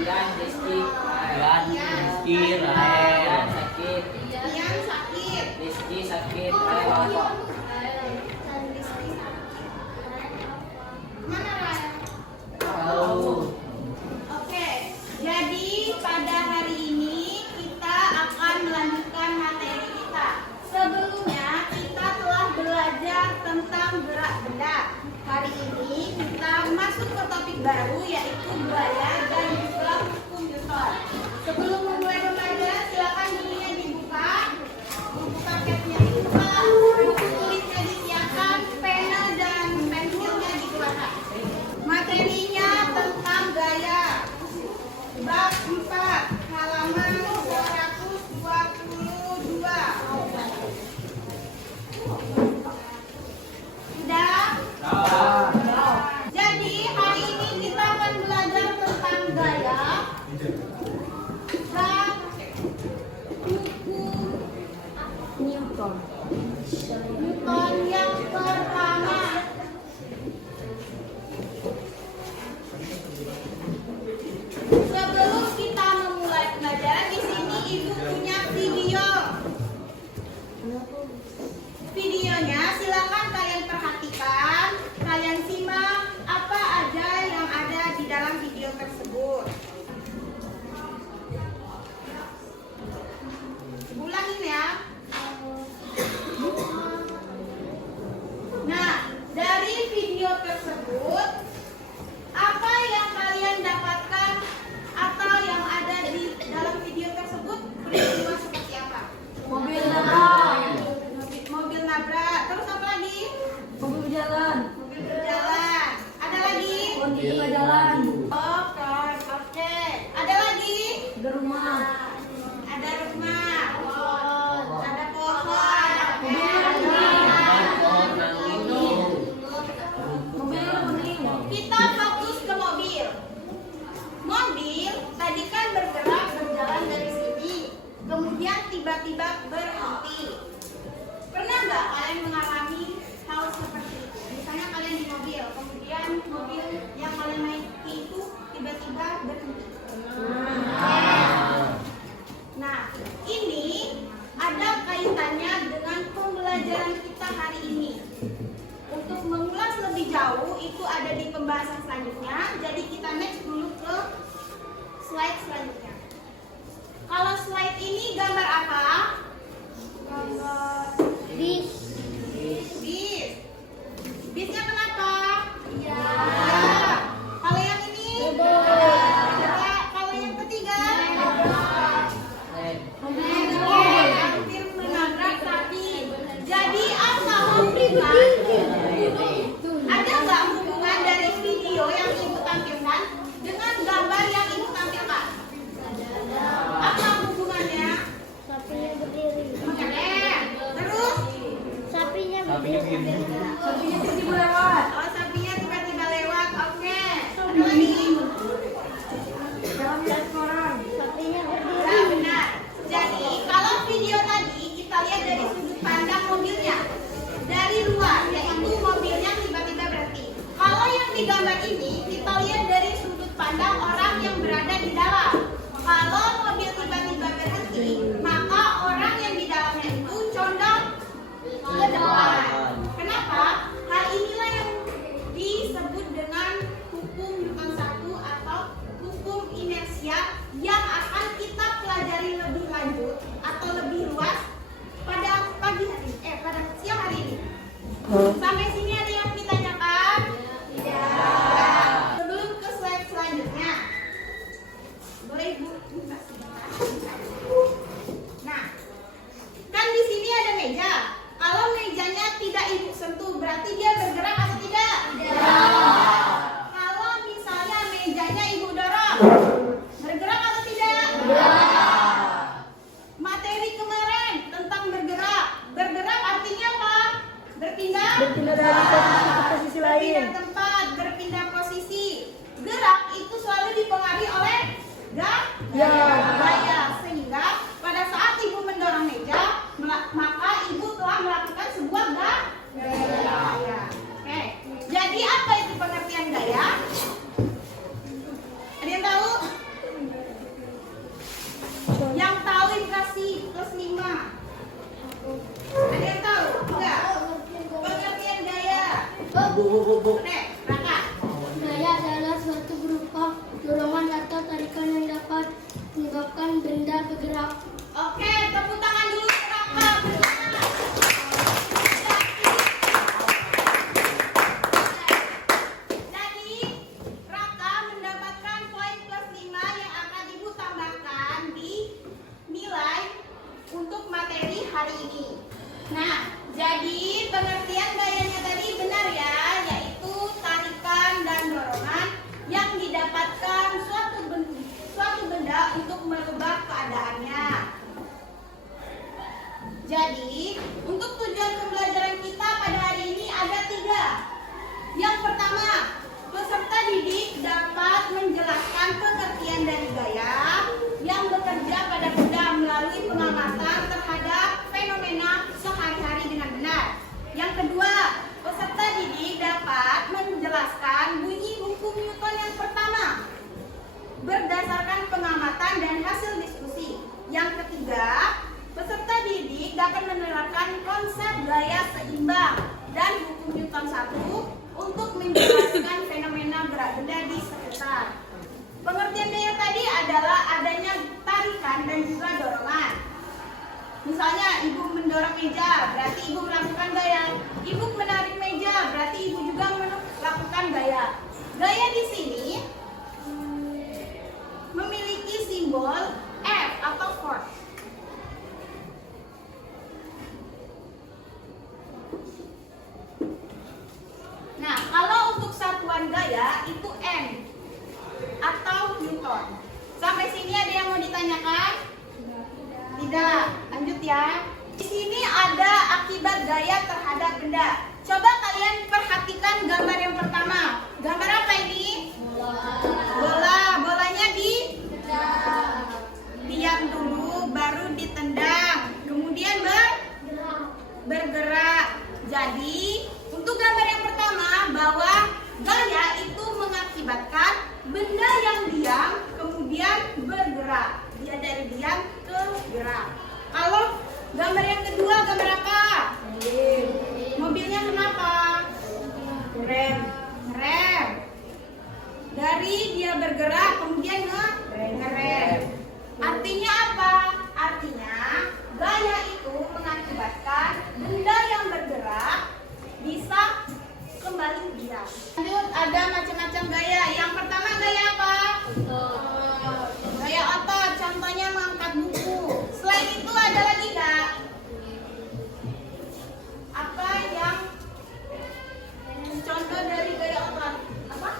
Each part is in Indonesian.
Dian Rizky Rael sakit. Dian sakit. Rizky sakit. Rael apa? Mana Rael? Tahu. Oke, jadi pada hari ini kita akan melanjutkan materi kita. Sebelumnya kita telah belajar tentang gerak benda. Hari ini kita masuk ke topik baru yaitu gaya dan juga hukum Newton. Sebelum memulai pembelajaran silakan bukunya dibuka, buku paketnya dibuka, buku tulisnya disiapkan, pena dan pensilnya dikeluarkan. Materinya tentang gaya. Bab 4, halaman 222. Sudah? Jadi hari ini kita akan belajar tentang gaya dan hukum Newton. Newton yang pertama. Sebelum kita memulai pelajaran, di sini Ibu punya video. Videonya silakan kalian perhatikan, kalian simak apa aja yang ada di dalam video tersebut. Ulangin ya. Nah, dari video tersebut apa yang kalian dapatkan atau yang ada di dalam video tersebut peristiwa seperti apa? Mobil nabrak, Mobil nabrak. Terus apa lagi? mobil berjalan, Mobil berjalan. Ada lagi? pohon di tengah jalan, Oke. Ada lagi? ada rumah, Ada rumah. Ada pohon. mobil kuning, Kita fokus ke mobil. Mobil tadi kan bergerak berjalan dari sini, kemudian tiba-tiba berhenti. Pernah nggak kalian mengalami hal seperti itu? Misalnya kalian di mobil, kemudian mobil yang kalian naiki itu tiba-tiba berhenti. Nah, ini ada kaitannya dengan pembelajaran kita hari ini. Untuk mengulas lebih jauh itu ada di pembahasan selanjutnya. Jadi kita next dulu ke slide selanjutnya. Kalau slide ini gambar apa? Gambar bis. Bis. Bisnya kenapa? Ya. Kalau yang ini? Ya. Kalau yang ketiga? Hampir menabrak sapi. Jadi apa hubungan? Ada nggak hubungan dari video yang Ibu tampilkan dengan gambar yang Ibu tampilkan? Apa hubungannya? Sapinya berdiri. Oke. Terus? Sapinya Sapinya berdiri. begini. sapinya tiba-tiba lewat, Oh, sapinya tiba-tiba lewat. Oke. Ada lagi? jalan lihat orang, Sapinya Ya, berdiri. benar. Jadi kalau video tadi kita lihat dari sudut pandang mobilnya dari luar, yaitu mobilnya tiba-tiba berhenti. Kalau yang di gambar ini kita lihat dari sudut pandang orang yang berada di dalam. Kalau mobil tiba-tiba berhenti, maka orang yang di dalamnya itu condong ke depan. Kenapa? Hal inilah yang disebut dengan hukum Newton 1 atau hukum inersia yang akan kita pelajari lebih lanjut atau lebih luas pada pada siang hari ini. Sampai sini ada yang ditanyakan? Tidak. Sebelum ke slide selanjutnya, boleh Ibu buka sebentar? Nah, kan di sini ada meja. Kalau mejanya tidak Ibu sentuh, berarti dia bergerak atau tidak? Tidak. Kalau misalnya mejanya Ibu dorong, bergerak atau tidak? Tidak. Materi kemarin tentang bergerak. Bergerak artinya apa? Berpindah? berpindah dari posisi ke posisi lain, Berpindah tempat, berpindah posisi. Gerak itu selalu dipengaruhi oleh gaya. Sehingga pada saat Ibu mendorong meja, maka Ibu telah melakukan sebuah gaya. Nah, jadi pengertian gayanya tadi benar ya, yaitu tarikan dan dorongan yang didapatkan suatu benda untuk merubah keadaannya. Jadi, untuk tujuan pembelajaran kita pada hari ini ada 3. Yang pertama, peserta didik dapat menjelaskan pengertian dari gaya yang bekerja pada benda melalui pengamatan terhadap fenomena sehari-hari dengan benar. Yang kedua, peserta didik dapat menjelaskan bunyi hukum Newton yang pertama berdasarkan pengamatan dan hasil diskusi. Yang ketiga, peserta didik dapat menerapkan konsep gaya seimbang dan hukum Newton 1 untuk menjelaskan fenomena gerak benda di sekitar. Pengertian gaya tadi adalah adanya tarikan dan juga dorongan. Misalnya ibu mendorong meja, berarti ibu melakukan gaya. Ibu menarik meja, berarti ibu juga melakukan gaya. Gaya di sini memiliki simbol F atau force. Nah, kalau untuk satuan gaya itu M atau Newton. Sampai sini ada yang mau ditanyakan? Tidak. Lanjut ya. Di sini ada akibat gaya terhadap benda. Coba kalian perhatikan gambar yang pertama. Gambar apa ini? Bola. Bolanya diam dulu, baru ditendang, kemudian bergerak. Jadi untuk gambar yang pertama, bahwa gaya itu mengakibatkan benda yang diam kemudian bergerak. Dia dari diam ke gerak. Kalau gambar yang kedua, gambar apa? Mobilnya kenapa? Rem. Dari dia bergerak kemudian ngerem. Artinya apa? Artinya gaya itu mengakibatkan benda yang bergerak bisa kembali diam. Lanjut, ada macam-macam gaya. Yang pertama gaya apa? Gaya otot. Contohnya mengangkat buku. Selain itu ada lagi nggak? Apa yang contoh dari gaya otot? Apa?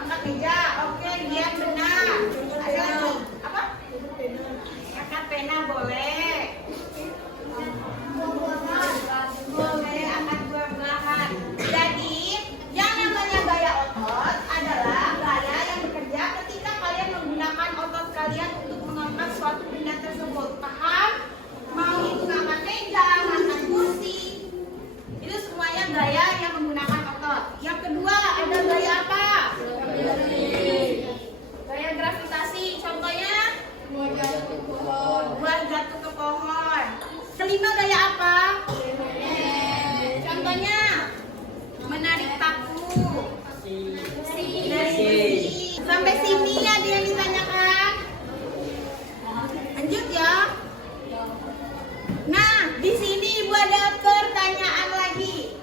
Angkat meja. Oke, dia benar. Ada lagi? Apa? Angkat pena boleh. Boleh angkat buah-buahan. Jadi, yang namanya gaya otot adalah gaya yang bekerja ketika kalian menggunakan otot kalian untuk mengangkat suatu benda tersebut. Paham? Mau itu ngangkat meja, ngangkat kursi. Itu semuanya gaya yang menggunakan otot. Yang kedua, ada gaya apa? Gaya gravitasi. Contohnya? Buat jatuh ke pohon. Kelima, gaya apa? Contohnya menarik paku dari sini. Sampai sini ada yang ditanyakan? Lanjut ya. Nah, di sini ibu ada pertanyaan lagi.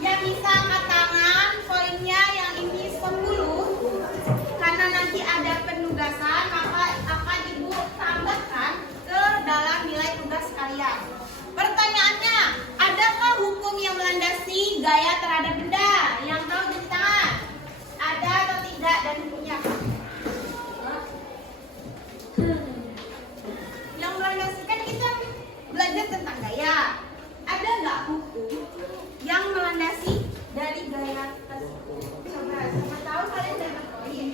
Yang bisa angkat tangan, poinnya yang ini 10. Karena nanti ada penugasan, maka akan ibu tambahkan ke dalam nilai tugas kalian. Pertanyaannya, adakah hukum yang melandasi gaya terhadap benda? Yang tahu jadi tangan. Ada atau tidak dan hukumnya apa? Yang melandasi kan kita belajar tentang gaya. Ada nggak hukum yang melandasi dari gaya tersebut? Coba, sama tahu kalian dapat poin.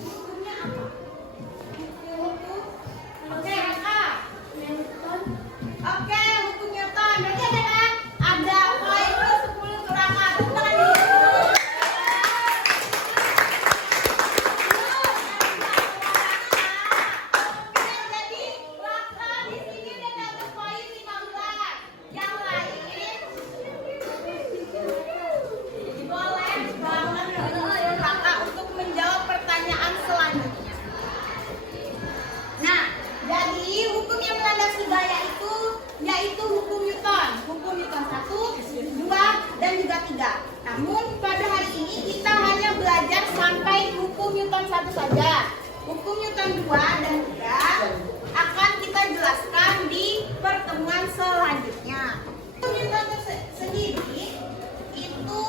Hukumnya apa? Oke, Raka. Oke, hukum Newton. Berarti ada kan? Ada poin plus 10 untuk Raka. Tepuk tangan dulu. Oke, jadi Raka di sini udah dapat poin 15. Yang lain boleh banget Raka untuk menjawab pertanyaan selanjutnya. Nah, jadi hukum yang melandasi gaya itu yaitu hukum Newton. Hukum Newton 1, 2, dan juga 3. Namun pada hari ini kita hanya belajar sampai hukum Newton 1 saja. hukum Newton 2 dan 3 akan kita jelaskan di pertemuan selanjutnya. Hukum Newton sendiri itu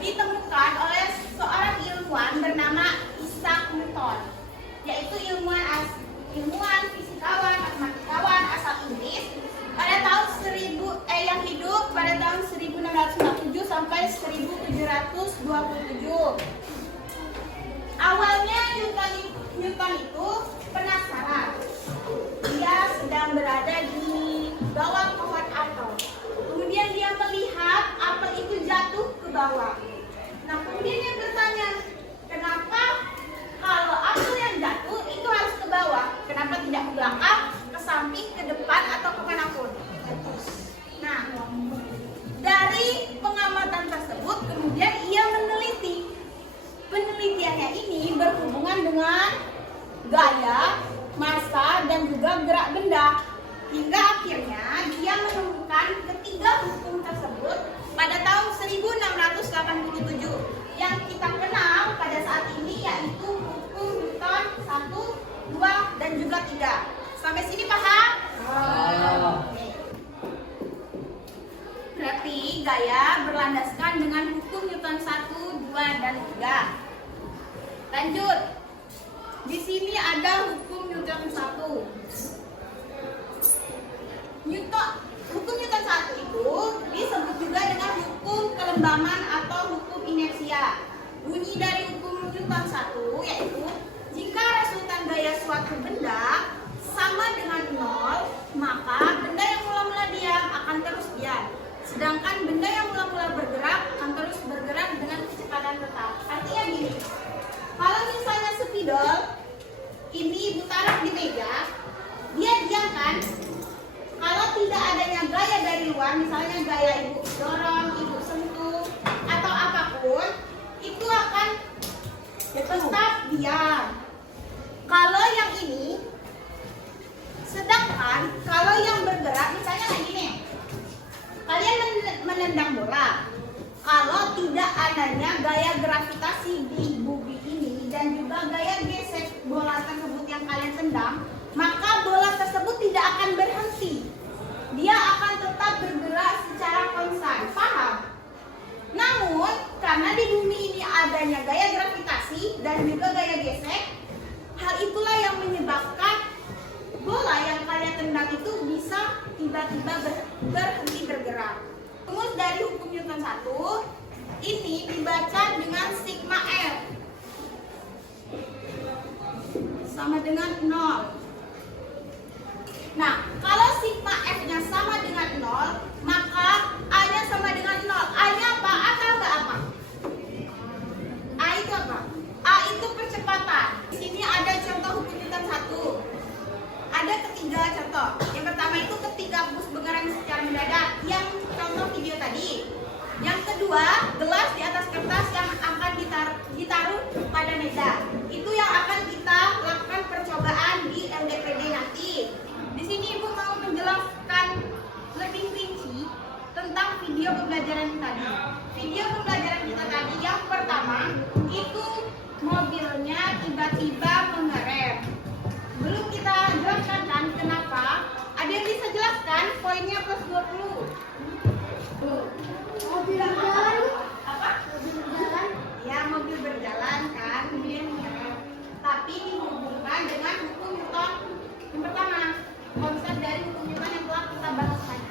ditemukan oleh seorang ilmuwan bernama Isaac Newton, yaitu ilmuwan fisikawan, matematikawan asal Inggris pada tahun yang hidup pada tahun 1647 sampai 1727. Awalnya Newton itu penasaran. Dia sedang berada di bawah pohon apel. Kemudian dia melihat apel itu jatuh ke bawah. Nah, kemudian dia bertanya, kenapa kalau apel yang jatuh itu harus ke bawah? Kenapa tidak ke belakang, ke samping, ke depan, atau kemanapun? Nah, dari pengamatan tersebut kemudian ia meneliti. Penelitiannya ini berhubungan dengan gaya, massa, dan juga gerak benda. Hingga akhirnya dia menemukan ketiga hukum tersebut pada tahun 1687 yang kita kenal pada saat ini, yaitu hukum Newton 1, 2, dan juga 3. Sampai sini paham? Oke. Berarti gaya berlandaskan dengan hukum Newton 1, 2, dan 3. Lanjut. Di sini ada hukum Newton 1. Hukum Newton 1 itu disebut juga dengan hukum kelembaman atau hukum inersia. Bunyi dari hukum Newton 1 yaitu jika resultan gaya suatu benda sama dengan 0, maka benda yang mula-mula diam akan terus diam. Sedangkan benda yang mula-mula bergerak akan terus bergerak dengan kecepatan tetap. Artinya gini, kalau misalnya spidol ini ibu taruh di meja, dia diam kan? Kalau tidak adanya gaya dari luar, misalnya gaya ibu dorong, ibu sentuh, atau apapun, itu akan tetap diam. Kalau yang ini, sedangkan kalau yang bergerak, misalnya kayak gini, kalian menendang bola. Kalau tidak adanya gaya gravitasi di bumi ini dan juga gaya gesek bola tersebut yang kalian tendang, maka bola tersebut tidak akan berhenti. Dia akan tetap bergerak secara konstan. Paham? Namun, karena di bumi ini adanya gaya gravitasi dan juga gaya gesek, hal itulah yang menyebabkan bola yang kalian tendang itu bisa tiba-tiba berhenti bergerak. Rumus dari hukum Newton 1 ini dibaca dengan sigma F sama dengan 0. Nah, kalau sigma F-nya sama dengan 0, maka A-nya sama dengan 0. A-nya apa? A tambah apa? A itu apa? A itu percepatan. Di sini ada contoh hukum Newton 1. Ada ketiga contoh. Yang pertama itu ketika bus bergerak secara mendadak, yang contoh video tadi. Yang kedua, gelas di atas kertas yang akan ditaruh pada meja. Itu yang akan kita lakukan percobaan di LDPD nanti. Di sini Ibu mau menjelaskan lebih rinci tentang video pembelajaran tadi. Video pembelajaran kita tadi yang pertama itu mobilnya tiba-tiba mengerem. Belum kita jelaskan kan kenapa? Ada yang bisa jelaskan poinnya plus 20. Mobil berjalan. Apa? Mobil berjalan. Ya, mobil berjalan kan, kemudian mengerem. Tapi dihubungkan dengan hukum Newton. Yang pertama, konsep dari hukum Newton yang telah kita bahas tadi.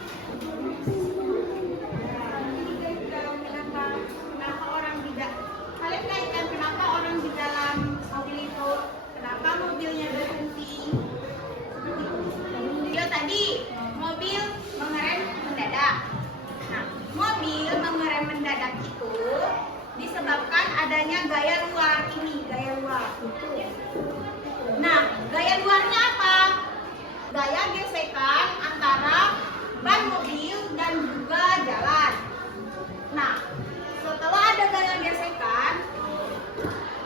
Kenapa orang tidak? Kalian kaitkan kenapa orang di dalam mobil itu? Kenapa mobilnya berhenti? Video tadi, mobil mengerem mendadak. Nah, mobil mengerem mendadak itu disebabkan adanya gaya luar ini, gaya luar. Nah, gaya luarnya apa? Gaya gesekan antara ban mobil dan juga jalan. Nah, setelah ada gaya gesekan,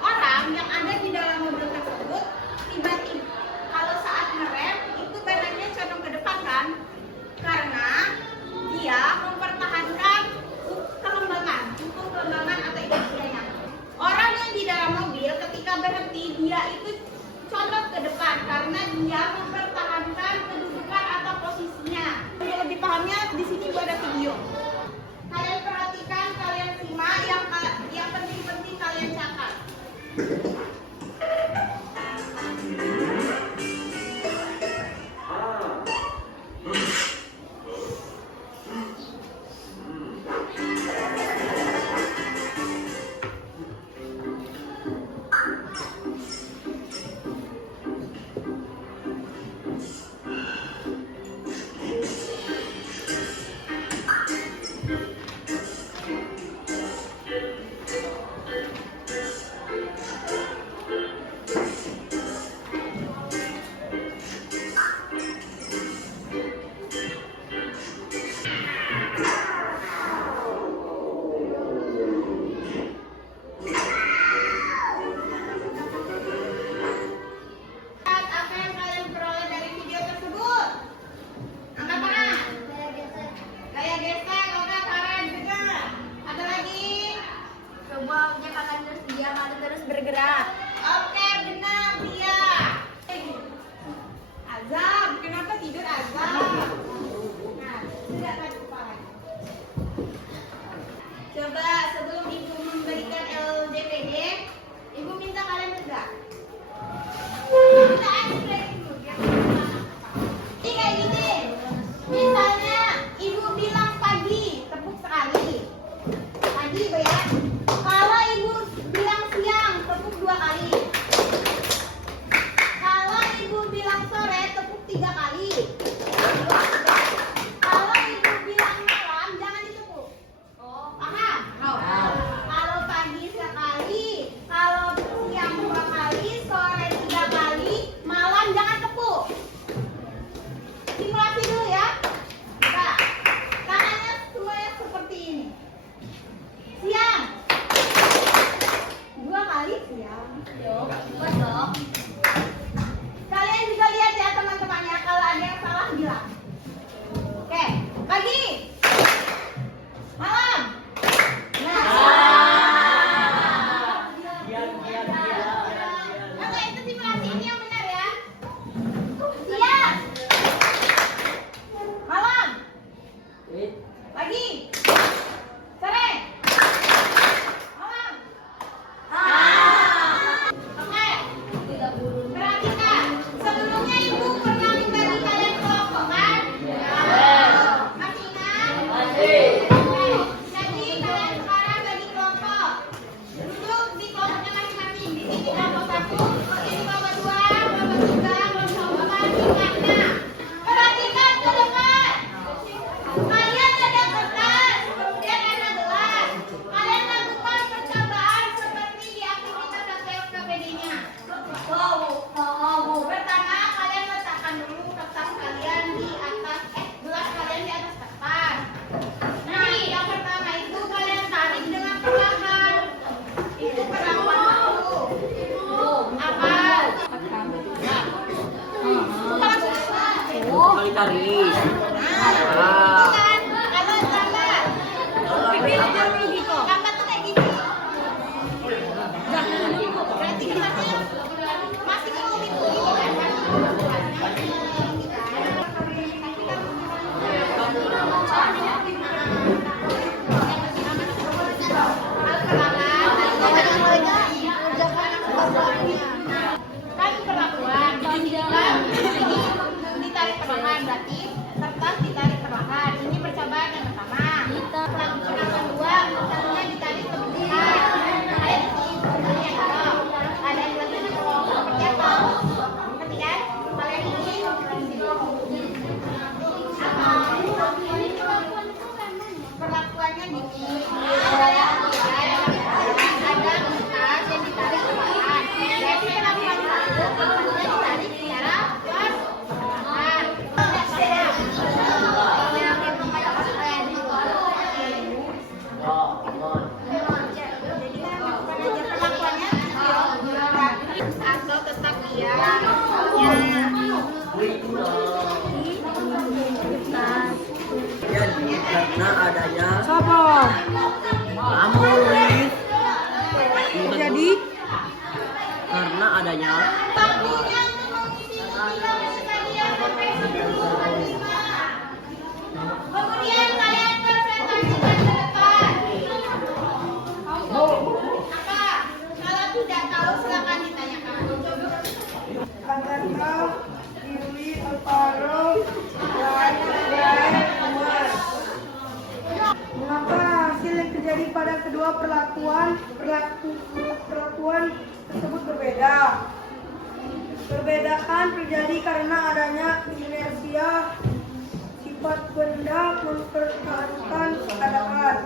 orang yang ada di dalam mobil tersebut tiba-tiba kalau saat ngerem itu badannya condong ke depan kan? Karena dia mempertahankan hukum kelembaban atau inersianya. Orang yang di dalam mobil ketika berhenti dia dia mempertahankan kedudukan atau posisinya. Untuk lebih pahamnya, di sini gua ada video. Kalian perhatikan, kalian simak, yang penting-penting kalian catat. Apa yang kalian peroleh dari video tersebut? Angkat tangan. Gaya gesek, oke, kalian juga. Ada lagi? Coba jangan terus diam atau terus bergerak. Oke, benar dia. Azam, kenapa tidur Azam? Nah, sudah tadi kepala. Coba sebelum ibu memberikan LDPD, ibu minta kalian tegak. Kita ekspresi dulu, biar ini kayak gini. Misalnya ibu bilang pagi, tepuk sekali. Pagi, Bu ya. Kalau ibu bilang siang, tepuk 2 kali. Kalau ibu bilang sore, tepuk 3 kali. Kalau ibu bilang malam, jangan ditepuk. Oh, paham? Kalau pagi sekali, kalau siang 2 kali, sore 3 kali, malam jangan tepuk. Simulasi dulu ya. Coba, tangannya semuanya seperti ini. Siang, pada kedua perlakuan tersebut berbeda. Perbedaan terjadi karena adanya inersia sifat benda mempertahankan keadaan.